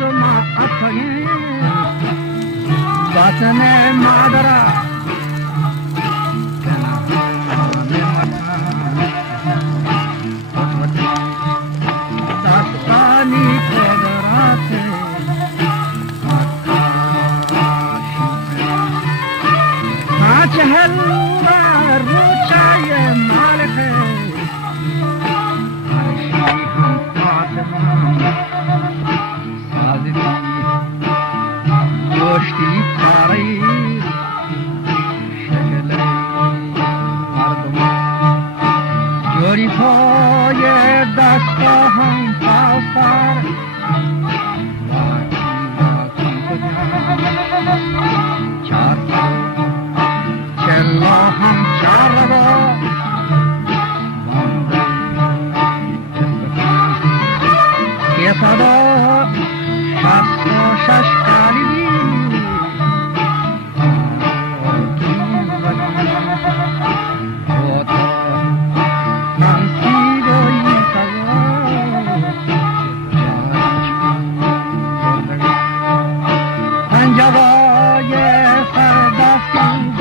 ما أطغي بطن مادرة دستانی قدرت چهل و روچای مالک عرشی هم فاطمه سازدی گوشتی تاریخ شکل مردم جوری پای دستا هم پاستر الله هم چاربا که صدا شست و شش کالی پنجابای فرداستی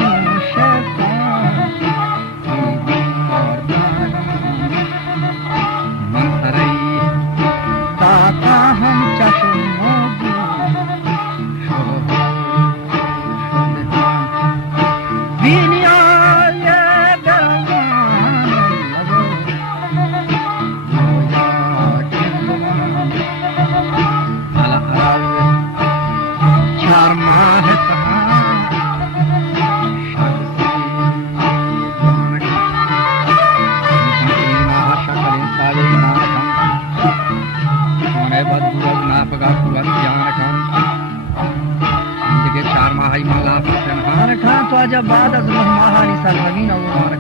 जब बाद अज़ महाली सरवीन और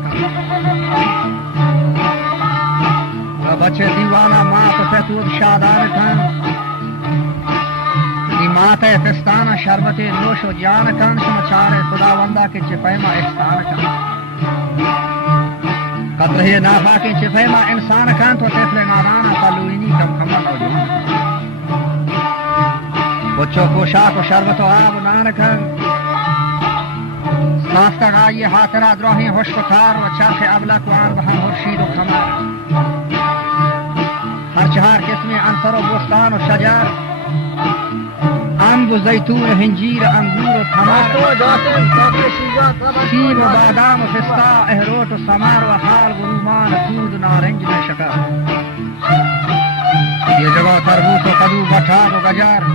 बच्चे दीवाना माँ तो फैतूद शादान खान मात फिस्ताना शरबत नोश व जान खान समाचार खुदावंदा के चिपैमा एहसान खान कत्र है नाफा के चिपैमा इंसान खान तो तफले नादाना तलुइनी कम खमल और जान बच्चों को शाक व शरबत आब नान खान सास्तगाई हाथरा द्रोही होशकार व चाखे अबला कुआन बहा मुर्शीद व कमर हर चहार किस्में अंतर व बुस्तान व शजर अंब जैतून हिंजीर अंगूर व थमर सीब व बादाम व पिस्ता अहरोट व समर व हाल व रूमान दूध नारंज में शकर ये जगह तरबूज व कदू बठार व गजार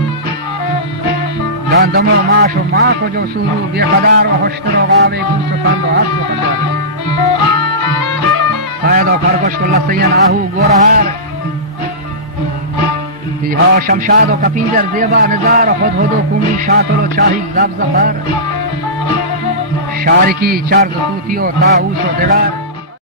गंदम व माश व माँ को जो सूरू बेकदार व होश्तर व गावे गूस व फल व हस व कदर सैद व खरगोश को लसैन आहू गोरहार तीहा शमशाद व कपिंजर देवा निजार खुद हुदो कुमी शातल व चाही जब जफर शारिकी चर्द तूतियो ताऊस व दिडार